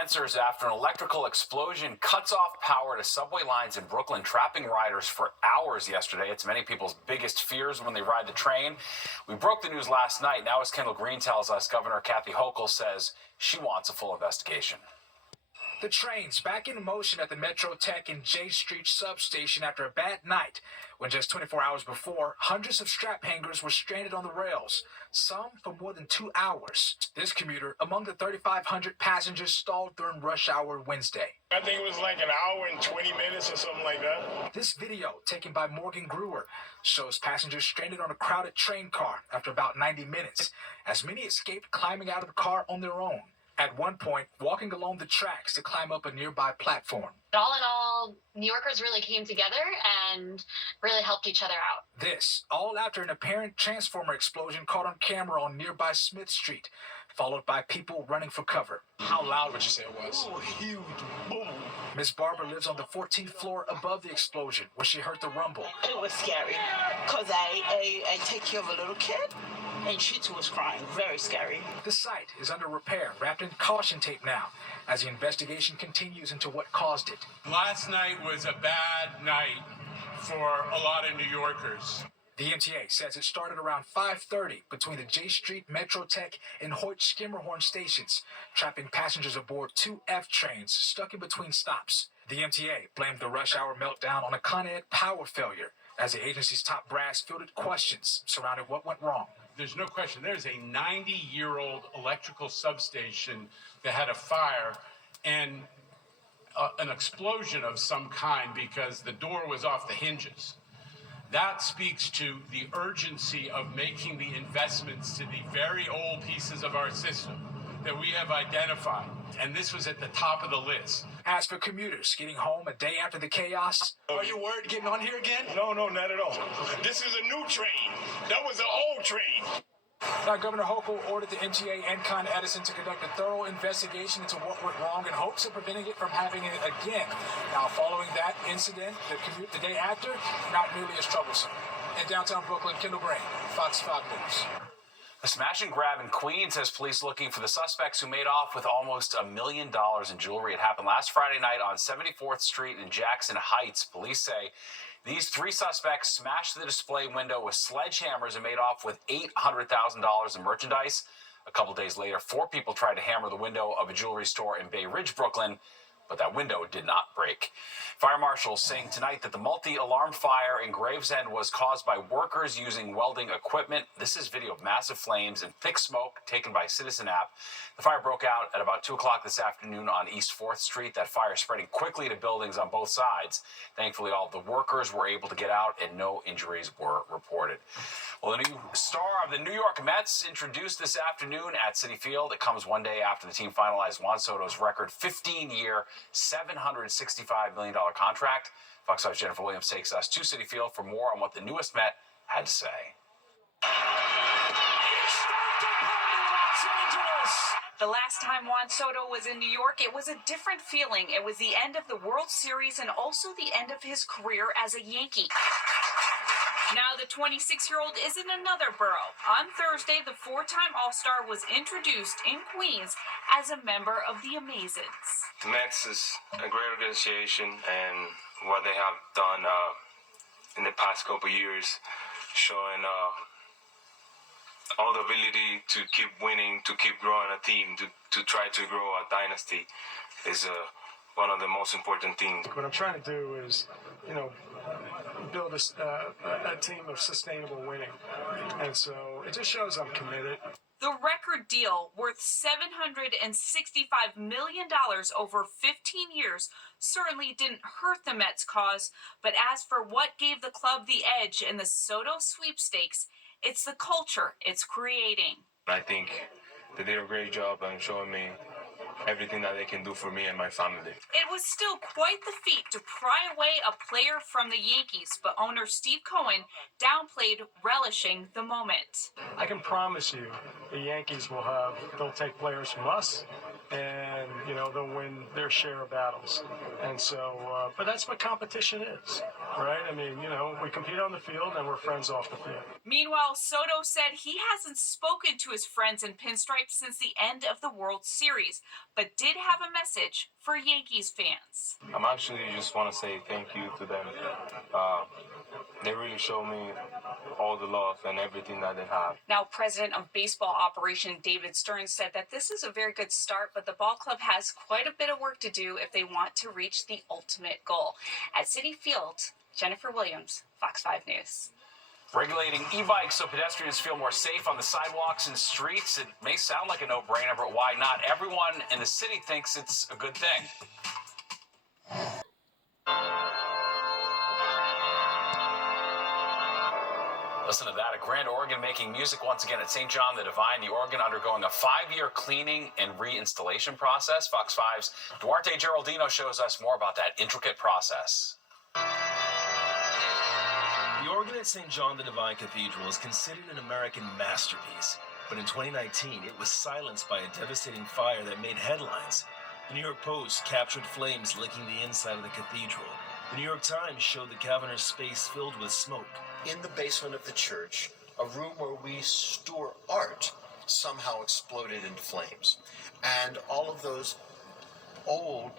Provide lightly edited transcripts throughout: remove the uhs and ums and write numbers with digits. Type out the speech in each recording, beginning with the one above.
Answers after an electrical explosion cuts off power to subway lines in Brooklyn, trapping riders for hours yesterday. It's many people's biggest fears when they ride the train. We broke the news last night. Now, as Kendall Green tells us, Governor Kathy Hochul says she wants a full investigation. The train's back in motion at the Metro Tech and J Street substation after a bad night, when just 24 hours before, hundreds of strap hangers were stranded on the rails, some for more than 2 hours. This commuter among the 3,500 passengers stalled during rush hour Wednesday. I think it was like an hour and 20 minutes or something like that. This video, taken by Morgan Brewer, shows passengers stranded on a crowded train car after about 90 minutes, as many escaped climbing out of the car on their own. At one point, walking along the tracks to climb up a nearby platform. All in all, New Yorkers really came together and really helped each other out. This, all after an apparent transformer explosion caught on camera on nearby Smith Street, followed by people running for cover. How loud would you say it was? Oh, huge boom. Ms. Barber lives on the 14th floor above the explosion, where she heard the rumble. It was scary, because I take care of a little kid, and she too was crying. Very scary. The site is under repair, wrapped in caution tape now, as the investigation continues into what caused it. Last night was a bad night for a lot of New Yorkers. The MTA says it started around 5:30 between the J Street, Metro Tech, and Hoyt Skimmerhorn stations, trapping passengers aboard two F trains stuck in between stops. The MTA blamed the rush hour meltdown on a Con Ed power failure, as the agency's top brass fielded questions surrounding what went wrong. There's no question. There's a 90-year-old electrical substation that had a fire and an explosion of some kind because the door was off the hinges. That speaks to the urgency of making the investments to the very old pieces of our system that we have identified. And this was at the top of the list. As for commuters getting home a day after the chaos, are you worried getting on here again? No, not at all. This is a new train. That was an old train. Now, Governor Hochul ordered the MTA and Con Edison to conduct a thorough investigation into what went wrong in hopes of preventing it from happening again. Now, following that incident, the commute the day after, not nearly as troublesome. In downtown Brooklyn, Kendall Green, Fox 5 News. A smash and grab in Queens has police looking for the suspects who made off with almost $1 million in jewelry. It happened last Friday night on 74th Street in Jackson Heights. Police say these three suspects smashed the display window with sledgehammers and made off with $800,000 in merchandise. A couple days later, 4 people tried to hammer the window of a jewelry store in Bay Ridge, Brooklyn, but that window did not break. Fire marshals saying tonight that the multi-alarm fire in Gravesend was caused by workers using welding equipment. This is video of massive flames and thick smoke taken by Citizen app. The fire broke out at about 2 o'clock this afternoon on East 4th Street. That fire spreading quickly to buildings on both sides. Thankfully, all of the workers were able to get out and no injuries were reported. Well, the new star of the New York Mets introduced this afternoon at Citi Field. It comes one day after the team finalized Juan Soto's record 15-year, $765 million contract. Fox 5's Jennifer Williams takes us to Citi Field for more on what the newest Met had to say. The last time Juan Soto was in New York, it was a different feeling. It was the end of the World Series and also the end of his career as a Yankee. Now the 26-year-old is in another borough. On Thursday, the 4-time All-Star was introduced in Queens as a member of the Amazons. The Mets is a great organization, and what they have done in the past couple years, showing all the ability to keep winning, to keep growing a team, to try to grow a dynasty is one of the most important things. What I'm trying to do is, build a team of sustainable winning. And so it just shows I'm committed. The record deal, worth $765 million over 15 years, certainly didn't hurt the Mets' cause. But as for what gave the club the edge in the Soto sweepstakes, it's the culture it's creating. I think they did a great job on showing me everything that they can do for me and my family. It was still quite the feat to pry away a player from the Yankees, but owner Steve Cohen downplayed relishing the moment. I can promise you the Yankees they'll take players from us, and they'll win their share of battles. And so, but that's what competition is, right? I mean, we compete on the field and we're friends off the field. Meanwhile, Soto said he hasn't spoken to his friends in pinstripes since the end of the World Series, but did have a message for Yankees fans. I'm actually just want to say thank you to them. They really showed me all the love and everything that they have. Now, President of Baseball Operation David Stern said that this is a very good start, but the ball club has quite a bit of work to do if they want to reach the ultimate goal. At Citi Field, Jennifer Williams, Fox 5 News. Regulating e-bikes so pedestrians feel more safe on the sidewalks and streets. It may sound like a no-brainer, but why not? Everyone in the city thinks it's a good thing. Listen to that. A Grand Oregon making music once again at St. John the Divine. The Oregon undergoing a 5-year cleaning and reinstallation process. Fox 5's Duarte Geraldino shows us more about that intricate process. The organ at St. John the Divine Cathedral is considered an American masterpiece. But in 2019, it was silenced by a devastating fire that made headlines. The New York Post captured flames licking the inside of the cathedral. The New York Times showed the cavernous space filled with smoke. In the basement of the church, a room where we store art somehow exploded into flames. And all of those old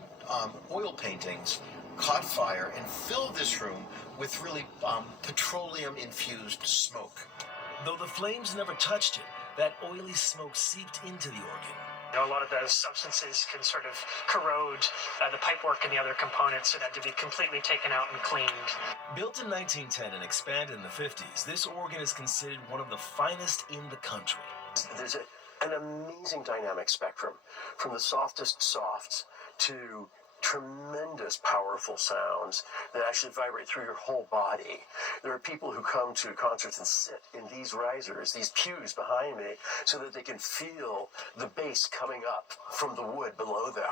oil paintings caught fire and filled this room with really petroleum-infused smoke. Though the flames never touched it, that oily smoke seeped into the organ. A lot of those substances can sort of corrode the pipework and the other components, so that to be completely taken out and cleaned. Built in 1910 and expanded in the 50s, this organ is considered one of the finest in the country. There's an amazing dynamic spectrum, from the softest softs to tremendous powerful sounds that actually vibrate through your whole body. There are people who come to concerts and sit in these risers, these pews behind me, so that they can feel the bass coming up from the wood below them.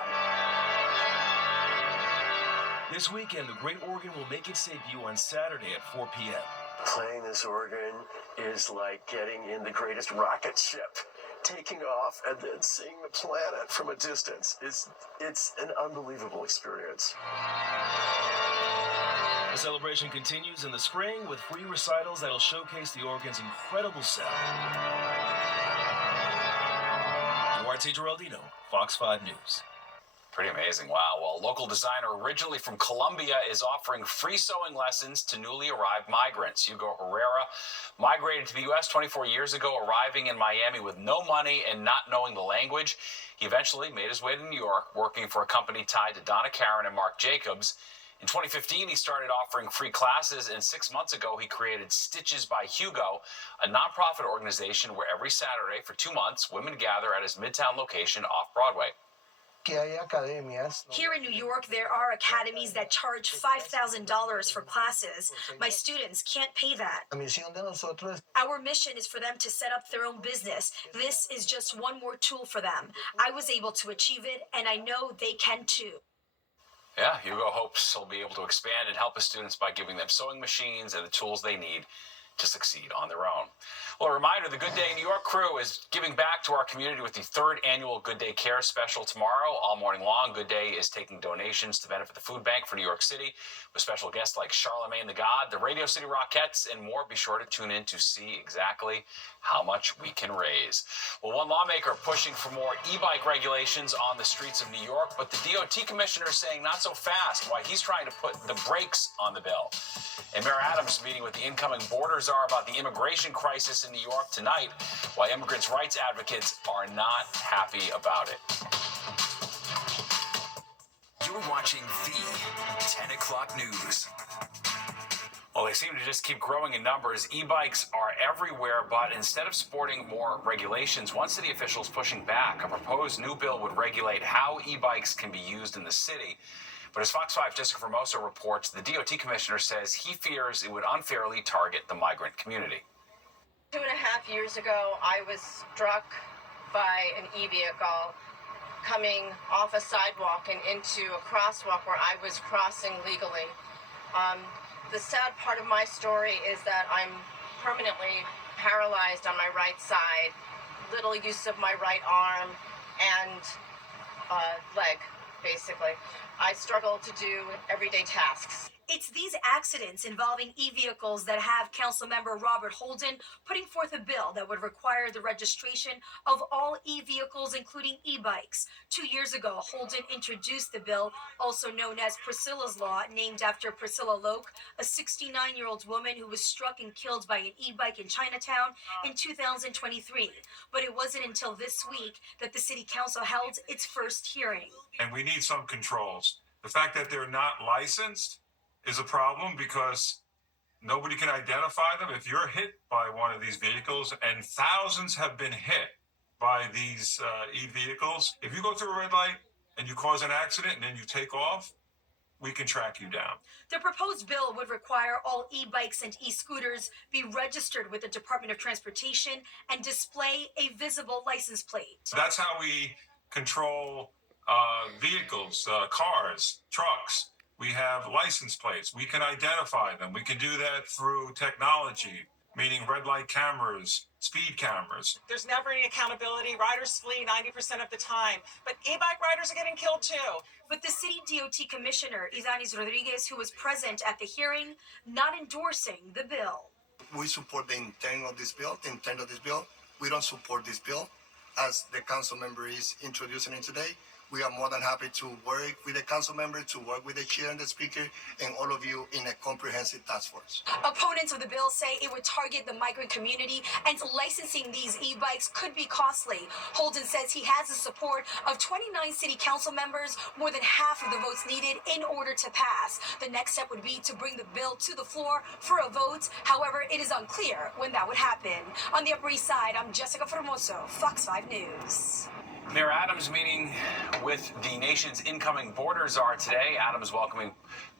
This weekend, the Great Organ will make its debut on Saturday at 4 p.m. Playing this organ is like getting in the greatest rocket ship, taking off and then seeing the planet from a distance. It's an unbelievable experience. The celebration continues in the spring with free recitals that'll showcase the organ's incredible sound. Duarte Geraldino, Fox 5 News. Pretty amazing. Wow. Well, a local designer originally from Colombia is offering free sewing lessons to newly arrived migrants. Hugo Herrera migrated to the U.S. 24 years ago, arriving in Miami with no money and not knowing the language. He eventually made his way to New York, working for a company tied to Donna Karan and Marc Jacobs. In 2015, he started offering free classes, and 6 months ago, he created Stitches by Hugo, a nonprofit organization where every Saturday for 2 months, women gather at his Midtown location off Broadway. Here in New York, there are academies that charge $5,000 for classes. My students can't pay that. Our mission is for them to set up their own business. This is just one more tool for them. I was able to achieve it, and I know they can too. Yeah, Hugo hopes he'll be able to expand and help his students by giving them sewing machines and the tools they need to succeed on their own. Well, a reminder, the Good Day New York crew is giving back to our community with the 3rd annual Good Day Care Special tomorrow. All morning long, Good Day is taking donations to benefit the food bank for New York City with special guests like Charlemagne the God, the Radio City Rockettes, and more. Be sure to tune in to see exactly how much we can raise. Well, one lawmaker pushing for more e-bike regulations on the streets of New York, but the DOT commissioner is saying not so fast, why he's trying to put the brakes on the bill. And Mayor Adams meeting with the incoming border czar about the immigration crisis in New York tonight, while immigrants' rights advocates are not happy about it. You're watching the 10 o'clock news. Well, they seem to just keep growing in numbers. E-bikes are everywhere, but instead of supporting more regulations, one city official is pushing back. A proposed new bill would regulate how e-bikes can be used in the city. But as Fox 5's Jessica Formoso reports, the DOT commissioner says he fears it would unfairly target the migrant community. 2.5 years ago, I was struck by an e-vehicle coming off a sidewalk and into a crosswalk where I was crossing legally. The sad part of my story is that I'm permanently paralyzed on my right side, little use of my right arm, and leg, basically. I struggle to do everyday tasks. It's these accidents involving e-vehicles that have Councilmember Robert Holden putting forth a bill that would require the registration of all e-vehicles, including e-bikes. 2 years ago, Holden introduced the bill, also known as Priscilla's Law, named after Priscilla Loke, a 69-year-old woman who was struck and killed by an e-bike in Chinatown in 2023. But it wasn't until this week that the City Council held its first hearing. And we need some controls. The fact that they're not licensed is a problem because nobody can identify them. If you're hit by one of these vehicles, and thousands have been hit by these e-vehicles, if you go through a red light and you cause an accident and then you take off, we can track you down. The proposed bill would require all e-bikes and e-scooters be registered with the Department of Transportation and display a visible license plate. That's how we control vehicles, cars, trucks. We have license plates. We can identify them. We can do that through technology, meaning red light cameras, speed cameras. There's never any accountability. Riders flee 90% of the time. But e-bike riders are getting killed too. But the City DOT Commissioner, Idanis Rodriguez, who was present at the hearing, not endorsing the bill. We support the intent of this bill. We don't support this bill. As the council member is introducing it today, we are more than happy to work with the council member, to work with the chair and the speaker, and all of you in a comprehensive task force. Opponents of the bill say it would target the migrant community, and licensing these e-bikes could be costly. Holden says he has the support of 29 city council members, more than half of the votes needed in order to pass. The next step would be to bring the bill to the floor for a vote. However, it is unclear when that would happen. On the Upper East Side, I'm Jessica Formoso, Fox 5 News. Mayor Adams meeting with the nation's incoming border czar today. Adams welcoming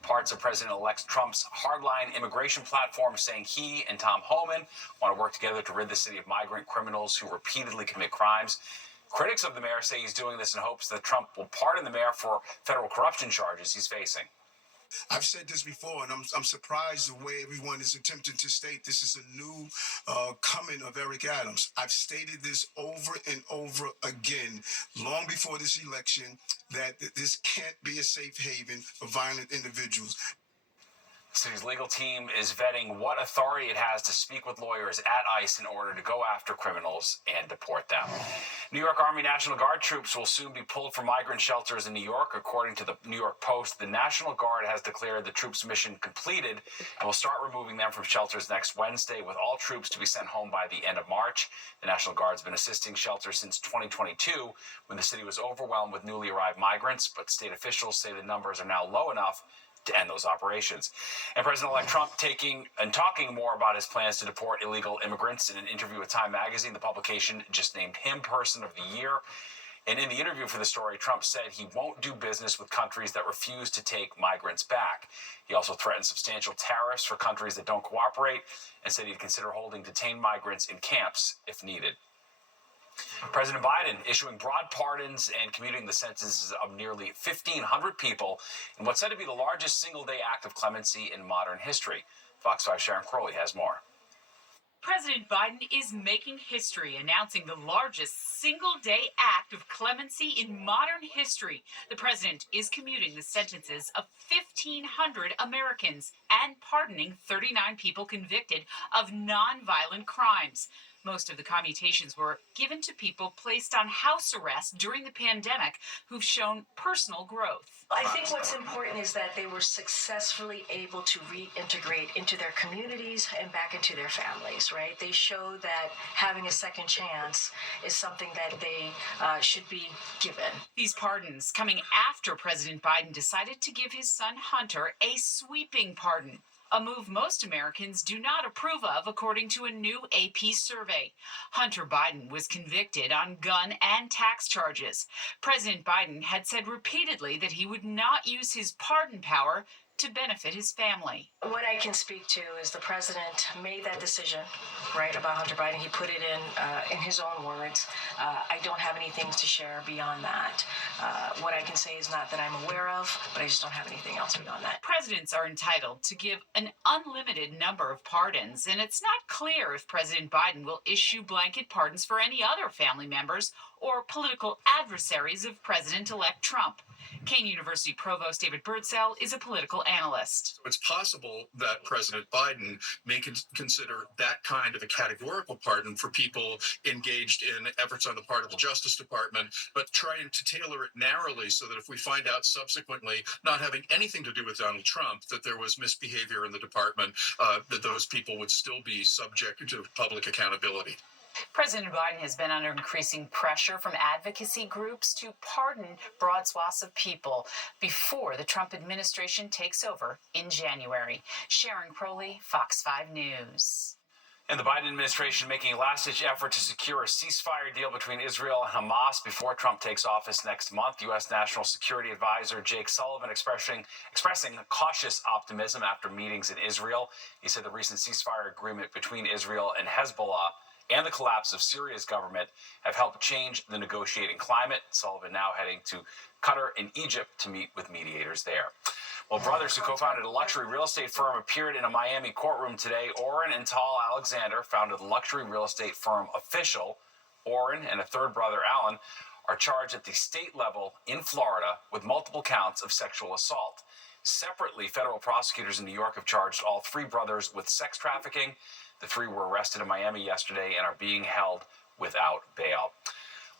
parts of President-elect Trump's hardline immigration platform, saying he and Tom Homan want to work together to rid the city of migrant criminals who repeatedly commit crimes. Critics of the mayor say he's doing this in hopes that Trump will pardon the mayor for federal corruption charges he's facing. I've said this before, and I'm surprised the way everyone is attempting to state this is a new coming of Eric Adams. I've stated this over and over again, long before this election, that this can't be a safe haven for violent individuals. The city's legal team is vetting what authority it has to speak with lawyers at ICE in order to go after criminals and deport them. New York Army National Guard troops will soon be pulled from migrant shelters in New York. According to the New York Post, the National Guard has declared the troops' mission completed and will start removing them from shelters next Wednesday, with all troops to be sent home by the end of March. The National Guard's been assisting shelters since 2022, when the city was overwhelmed with newly arrived migrants, but state officials say the numbers are now low enough to end those operations. And President-elect Trump talking more about his plans to deport illegal immigrants. In an interview with Time Magazine, the publication just named him Person of the Year. And in the interview for the story, Trump said he won't do business with countries that refuse to take migrants back. He also threatened substantial tariffs for countries that don't cooperate, and said he'd consider holding detained migrants in camps if needed. President Biden issuing broad pardons and commuting the sentences of nearly 1,500 people in what's said to be the largest single-day act of clemency in modern history. Fox 5 Sharon Crowley has more. President Biden is making history, announcing the largest single-day act of clemency in modern history. The president is commuting the sentences of 1,500 Americans and pardoning 39 people convicted of nonviolent crimes. Most of the commutations were given to people placed on house arrest during the pandemic who've shown personal growth. I think what's important is that they were successfully able to reintegrate into their communities and back into their families, right? They show that having a second chance is something that they should be given. These pardons coming after President Biden decided to give his son Hunter a sweeping pardon. A move most Americans do not approve of, according to a new AP survey. Hunter Biden was convicted on gun and tax charges. President Biden had said repeatedly that he would not use his pardon power to benefit his family. What I can speak to is the president made that decision, right, about Hunter Biden. He put it in his own words. I don't have anything to share beyond that. What I can say is not that I'm aware of, but I just don't have anything else beyond that. Presidents are entitled to give an unlimited number of pardons, and it's not clear if President Biden will issue blanket pardons for any other family members or political adversaries of President-elect Trump. Kean University Provost David Birdsell is a political analyst. It's possible that President Biden may consider that kind of a categorical pardon for people engaged in efforts on the part of the Justice Department, but trying to tailor it narrowly so that if we find out subsequently, not having anything to do with Donald Trump, that there was misbehavior in the department, that those people would still be subject to public accountability. President Biden has been under increasing pressure from advocacy groups to pardon broad swaths of people before the Trump administration takes over in January. Sharon Crowley, Fox 5 News. And the Biden administration making a last-ditch effort to secure a ceasefire deal between Israel and Hamas before Trump takes office next month. U.S. National Security Advisor Jake Sullivan expressing cautious optimism after meetings in Israel. He said the recent ceasefire agreement between Israel and Hezbollah and the collapse of Syria's government have helped change the negotiating climate. Sullivan now heading to Qatar and Egypt to meet with mediators there. Well, brothers who co-founded a luxury real estate firm appeared in a Miami courtroom today. Oren and Tal Alexander founded the luxury real estate firm Official. Oren and a third brother, Alan, are charged at the state level in Florida with multiple counts of sexual assault. Separately, federal prosecutors in New York have charged all three brothers with sex trafficking. The three were arrested in Miami yesterday and are being held without bail.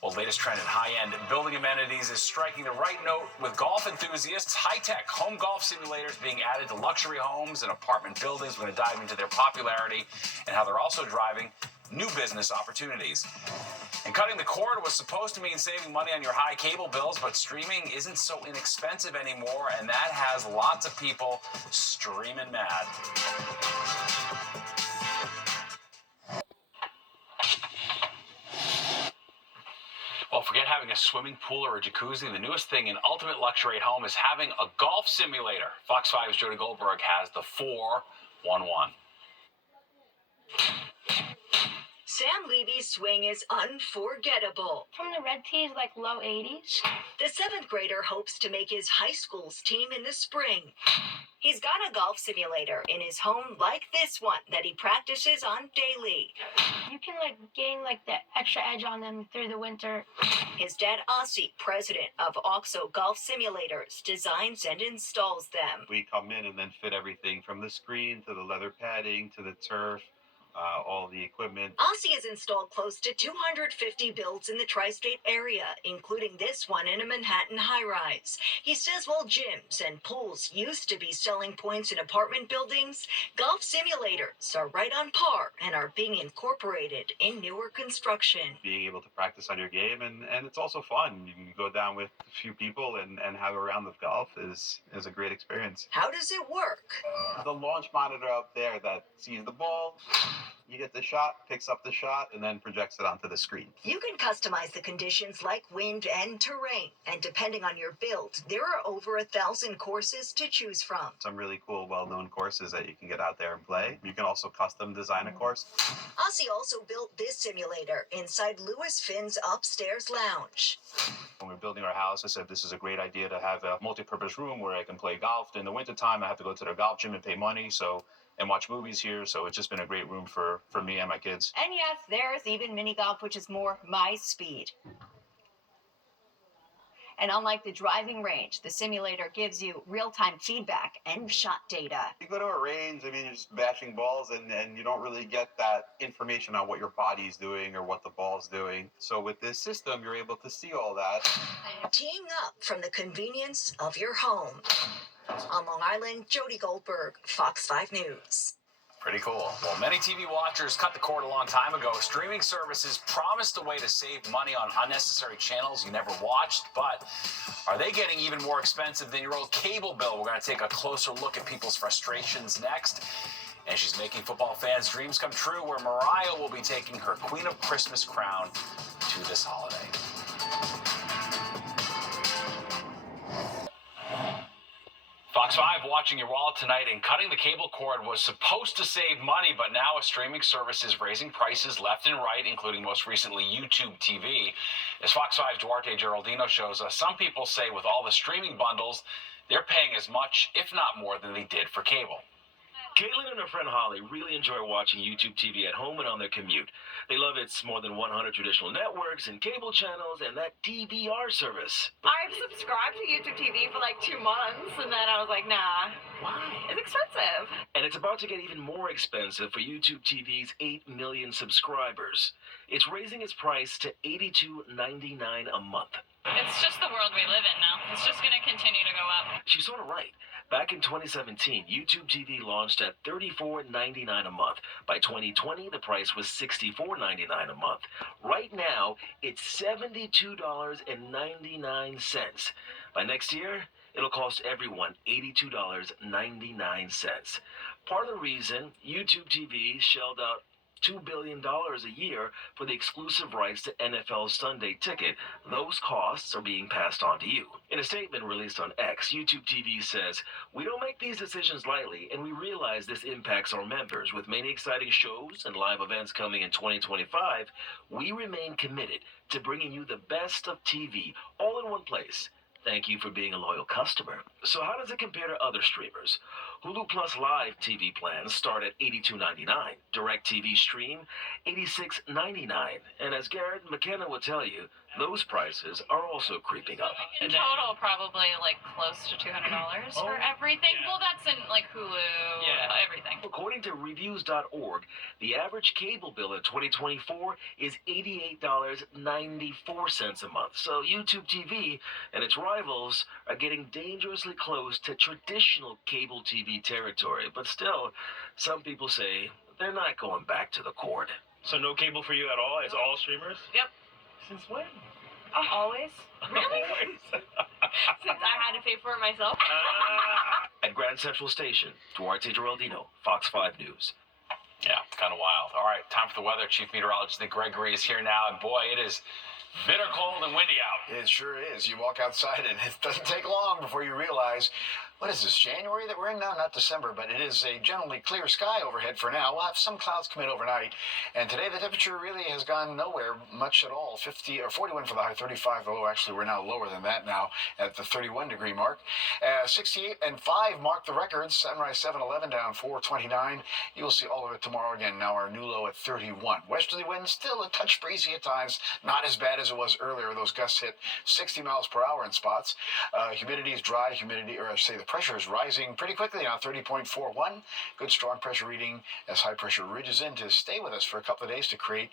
Well, latest trend in high-end building amenities is striking the right note with golf enthusiasts. High-tech home golf simulators being added to luxury homes and apartment buildings. We're going to dive into their popularity and how they're also driving new business opportunities. And cutting the cord was supposed to mean saving money on your high cable bills, but streaming isn't so inexpensive anymore, and that has lots of people streaming mad. Well, forget having a swimming pool or a jacuzzi. The newest thing in ultimate luxury at home is having a golf simulator. Fox 5's Jody Goldberg has the 411. Sam Levy's swing is unforgettable. From the red tees, like low 80s. The seventh grader hopes to make his high school's team in the spring. He's got a golf simulator in his home like this one that he practices on daily. You can gain the extra edge on them through the winter. His dad, Ossie, president of OXO Golf Simulators, designs and installs them. We come in and then fit everything from the screen to the leather padding to the turf. All the equipment. Ossie has installed close to 250 builds in the tri-state area, including this one in a Manhattan high-rise. He says while gyms and pools used to be selling points in apartment buildings, golf simulators are right on par and are being incorporated in newer construction. Being able to practice on your game, and it's also fun. You can go down with a few people and have a round of golf is a great experience. How does it work? The launch monitor up there that sees the ball. You get the shot, picks up the shot, and then projects it onto the screen. You can customize the conditions like wind and terrain, and depending on your build, there are over 1,000 courses to choose from. Some really cool, well-known courses that you can get out there and play. You can also custom design a course. Ossie also built this simulator inside Louis Finn's upstairs lounge. When we were building our house, I said this is a great idea to have a multi-purpose room where I can play golf. In the wintertime, I have to go to the golf gym and pay money, and watch movies here, so it's just been a great room for me and my kids. And yes, there's even mini golf, which is more my speed. And unlike the driving range, the simulator gives you real-time feedback and shot data. You go to a range, you're just bashing balls, and you don't really get that information on what your body's doing or what the ball's doing. So with this system, you're able to see all that. Teeing up from the convenience of your home. On Long Island, Jody Goldberg, Fox 5 News. Pretty cool. Well, many TV watchers cut the cord a long time ago. Streaming services promised a way to save money on unnecessary channels you never watched, but are they getting even more expensive than your old cable bill? We're going to take a closer look at people's frustrations next. And she's making football fans' dreams come true, where Mariah will be taking her Queen of Christmas crown to this holiday. Fox 5 watching your wallet tonight, and cutting the cable cord was supposed to save money, but now a streaming service is raising prices left and right, including most recently YouTube TV. As Fox 5's Duarte Geraldino shows us, some people say with all the streaming bundles, they're paying as much, if not more, than they did for cable. Caitlin and her friend Holly really enjoy watching YouTube TV at home and on their commute. They love its more than 100 traditional networks and cable channels and that DVR service. I've subscribed to YouTube TV for like 2 months, and then I was like, nah. Why? It's expensive. And it's about to get even more expensive for YouTube TV's 8 million subscribers. It's raising its price to $82.99 a month. It's just the world we live in now. It's just going to continue to go up. She's sort of right. Back in 2017, YouTube TV launched at $34.99 a month. By 2020, the price was $64.99 a month. Right now, it's $72.99. By next year, it'll cost everyone $82.99. Part of the reason YouTube TV shelled out $2 billion a year for the exclusive rights to NFL Sunday Ticket. Those costs are being passed on to you. In a statement released on X, YouTube TV says, "We don't make these decisions lightly, and we realize this impacts our members. With many exciting shows and live events coming in 2025, we remain committed to bringing you the best of TV all in one place. Thank you for being a loyal customer." So how does it compare to other streamers? Hulu Plus Live TV plans start at $82.99. DirecTV Stream, $86.99. And as Garrett and McKenna will tell you, those prices are also creeping up. In total, probably like close to $200 for everything. Yeah. Well, that's in like Hulu, everything. According to reviews.org, the average cable bill in 2024 is $88.94 a month. So YouTube TV and its rivals are getting dangerously close to traditional cable TV territory. But still, some people say they're not going back to the cord. So no cable for you at all? It's all streamers? Yep. Since when? Always. Really? Since I had to pay for it myself. At Grand Central Station, Duarte Geraldino, Fox 5 News. Yeah, kind of wild. All right, time for the weather. Chief Meteorologist Nick Gregory is here now, and boy, it is bitter cold and windy out. It sure is. You walk outside and it doesn't take long before you realize, what is this, January that we're in now? Not December, but it is a generally clear sky overhead for now. We'll have some clouds come in overnight, and today the temperature really has gone nowhere much at all. 50 or 41 for the high, 35 the low. Actually, we're now lower than that now at the 31-degree mark. 68 and 5 mark the records. Sunrise 7-11 down 429. You will see all of it tomorrow again. Now our new low at 31. Westerly winds still a touch breezy at times, not as bad as it was earlier. Those gusts hit 60 miles per hour in spots. Humidity is dry. Humidity, or I should say the pressure is rising pretty quickly now, 30.41. Good strong pressure reading as high pressure ridges in to stay with us for a couple of days to create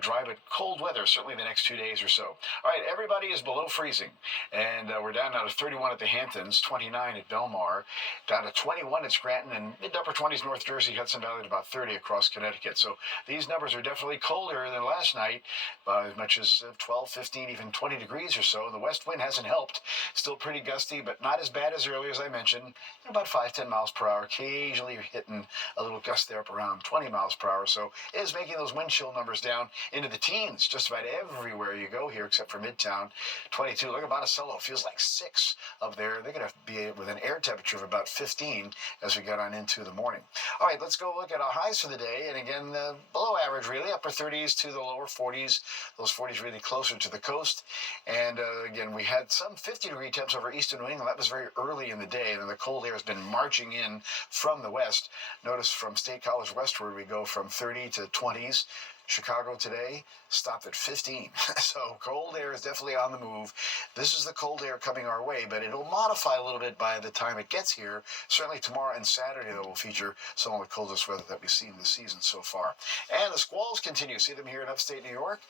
dry but cold weather, certainly the next 2 days or so. All right, everybody is below freezing, and we're down now to 31 at the Hamptons, 29 at Belmar, down to 21 at Scranton, and mid to upper 20s North Jersey, Hudson Valley, to about 30 across Connecticut. So these numbers are definitely colder than last night, by as much as 12, 15, even 20 degrees or so. The west wind hasn't helped. Still pretty gusty, but not as bad as earlier, as I mentioned. About 5-10 miles per hour. Occasionally you're hitting a little gust there up around 20 miles per hour. So it is making those wind chill numbers down into the teens just about everywhere you go here, except for Midtown. 22. Look at Monticello. Feels like 6 up there. They're going to be with an air temperature of about 15 as we get on into the morning. All right, let's go look at our highs for the day. And again, below average, really. Upper 30s to the lower 40s. Those 40s really closer to the coast. And again, we had some 50-degree temps over eastern New England. That was very early in the day. And the cold air has been marching in from the west. Notice from State College westward, we go from 30 to 20s. Chicago today stopped at 15. So cold air is definitely on the move. This is the cold air coming our way, but it'll modify a little bit by the time it gets here. Certainly tomorrow and Saturday, though, will feature some of the coldest weather that we've seen this season so far. And the squalls continue. See them here in upstate New York,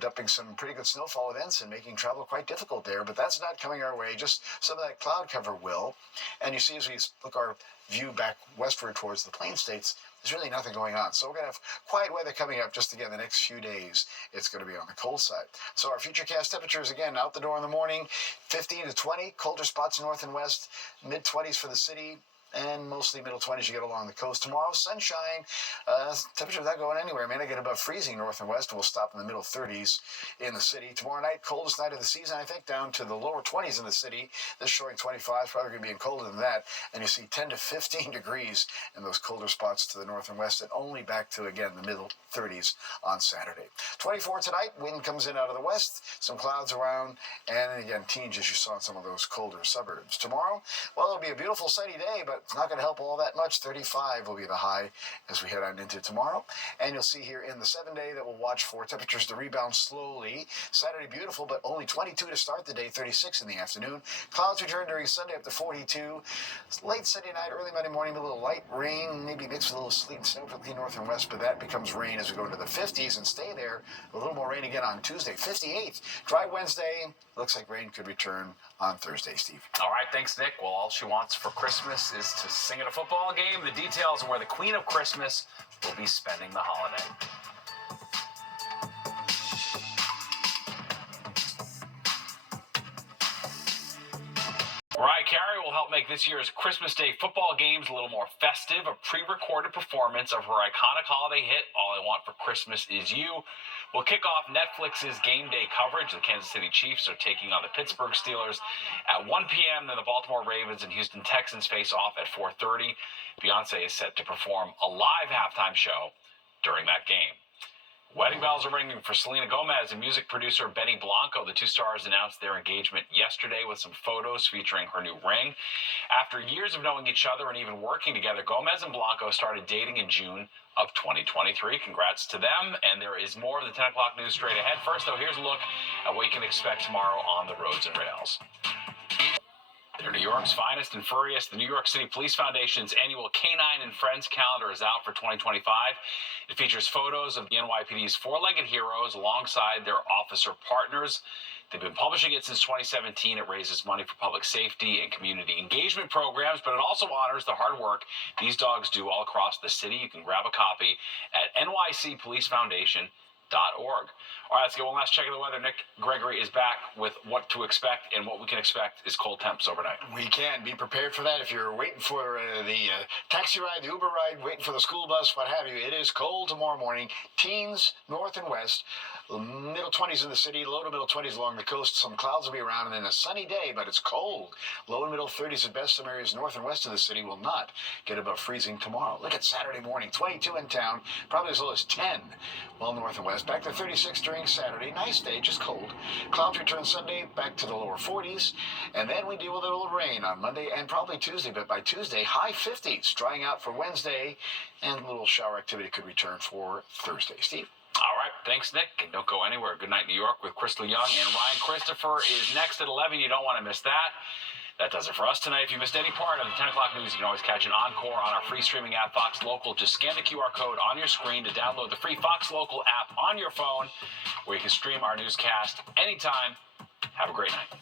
dumping some pretty good snowfall events and making travel quite difficult there. But that's not coming our way. Just some of that cloud cover will. And you see as we look our view back westward towards the plain states, there's really nothing going on. So we're going to have quiet weather coming up just again the next few days. It's going to be on the cold side. So our futurecast temperatures again out the door in the morning, 15 to 20. Colder spots north and west, mid-20s for the city. and mostly middle 20s you get along the coast. Tomorrow, sunshine. Temperature not going anywhere. May not get above freezing north and west. We'll stop in the middle 30s in the city. Tomorrow night, coldest night of the season, I think, down to the lower 20s in the city. This showing 25, probably going to be colder than that. And you see 10 to 15 degrees in those colder spots to the north and west, and only back to, again, the middle 30s on Saturday. 24 tonight, wind comes in out of the west, some clouds around, and again, teens as you saw in some of those colder suburbs. Tomorrow, well, it'll be a beautiful sunny day, but it's not going to help all that much. 35 will be the high as we head on into tomorrow. And you'll see here in the 7-day that we'll watch for temperatures to rebound slowly. Saturday, beautiful, but only 22 to start the day, 36 in the afternoon. Clouds return during Sunday up to 42. Late Sunday night, early Monday morning, a little light rain, maybe mixed with a little sleet and snow for the north and west, but that becomes rain as we go into the 50s and stay there. A little more rain again on Tuesday, 58. Dry Wednesday. Looks like rain could return on Thursday, Steve. All right, thanks, Nick. Well, all she wants for Christmas is to sing at a football game. The details on where the Queen of Christmas will be spending the holiday. Mariah Carey will help make this year's Christmas Day football games a little more festive. A pre-recorded performance of her iconic holiday hit, All I Want for Christmas Is You, will kick off Netflix's game day coverage. The Kansas City Chiefs are taking on the Pittsburgh Steelers at 1 p.m. Then the Baltimore Ravens and Houston Texans face off at 4:30. Beyonce is set to perform a live halftime show during that game. Wedding bells are ringing for Selena Gomez and music producer Benny Blanco. The two stars announced their engagement yesterday with some photos featuring her new ring. After years of knowing each other and even working together, Gomez and Blanco started dating in June of 2023. Congrats to them, and there is more of the 10 o'clock news straight ahead. First, though, here's a look at what you can expect tomorrow on the roads and rails. They're New York's finest and furriest. The New York City Police Foundation's annual Canine and Friends calendar is out for 2025. It features photos of the NYPD's four-legged heroes alongside their officer partners. They've been publishing it since 2017. It raises money for public safety and community engagement programs, but it also honors the hard work these dogs do all across the city. You can grab a copy at nycpolicefoundation.org. All right, let's get one last check of the weather. Nick Gregory is back with what to expect, and what we can expect is cold temps overnight. We can be prepared for that. If you're waiting for the taxi ride, the Uber ride, waiting for the school bus, what have you, it is cold tomorrow morning. Teens north and west, middle 20s in the city, low to middle 20s along the coast. Some clouds will be around, and then a sunny day, but it's cold. Low and middle 30s at best. Some areas north and west of the city will not get above freezing tomorrow. Look at Saturday morning, 22 in town, probably as low as 10, well north and west. Back to 36 during Saturday. Nice day, just cold. Clouds return Sunday, back to the lower 40s. And then we deal with a little rain on Monday and probably Tuesday. But by Tuesday, high 50s. Drying out for Wednesday. And a little shower activity could return for Thursday. Steve? All right, thanks, Nick. And don't go anywhere. Good night, New York, with Crystal Young and Ryan Christopher is next at 11. You don't want to miss that. That does it for us tonight. If you missed any part of the 10 o'clock news, you can always catch an encore on our free streaming app, Fox Local. Just scan the QR code on your screen to download the free Fox Local app on your phone, where you can stream our newscast anytime. Have a great night.